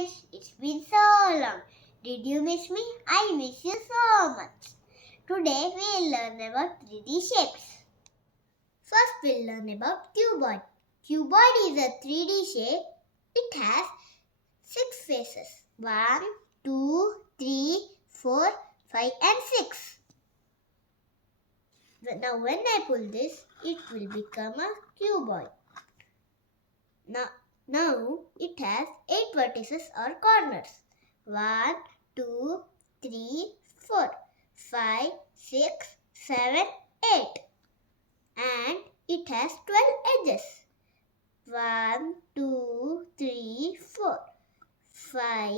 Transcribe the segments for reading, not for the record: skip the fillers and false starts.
friends, it's been so long. Did you miss me? I miss you so much. Today we'll learn about 3D shapes. First we'll learn about cuboid. Cuboid is a 3D shape. It has 6 faces. 1, 2, 3, 4, 5 and 6. Now when I pull this, it will become a cuboid. Now it has 8 vertices or corners. 1, 2, 3, 4, 5, 6, 7, 8. And it has 12 edges. 1, 2, 3, 4, 5,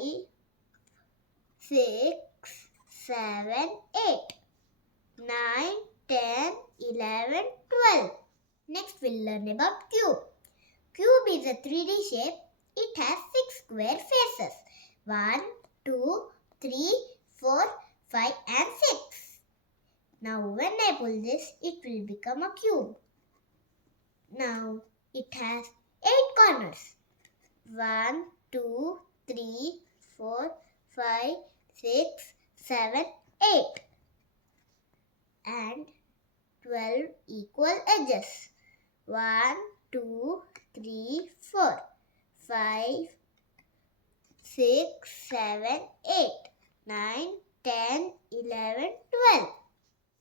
6, 7, 8, 9, 10, 11, 12. Next we'll learn about cube. Cube is a 3D shape. It has 6 square faces. 1, 2, 3, 4, 5 and 6. Now when I pull this, it will become a cube. Now it has 8 corners. 1, 2, 3, 4, 5, 6, 7, 8. And 12 equal edges. 1, 2, 3, 4, 5, 6, 7, 8, 9, 10, 11, 12.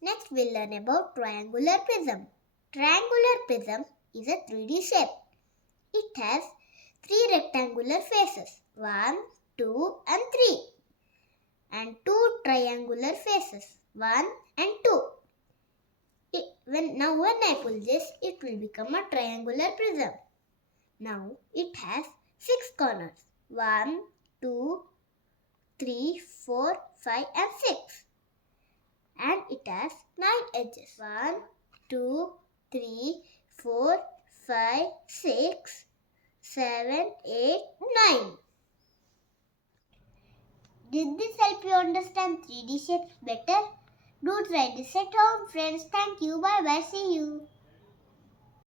Next we'll learn about triangular prism. Triangular prism is a 3D shape. It has 3 rectangular faces. 1, 2 and 3. And 2 triangular faces. 1 and 2. Now when I pull this, it will become a triangular prism. Now it has 6 corners. 1, 2, 3, 4, 5 and 6. And it has 9 edges. 1, 2, 3, 4, 5, 6, 7, 8, 9. Did this help you understand 3D shapes better? Do try this at home, friends. Thank you. Bye bye. See you.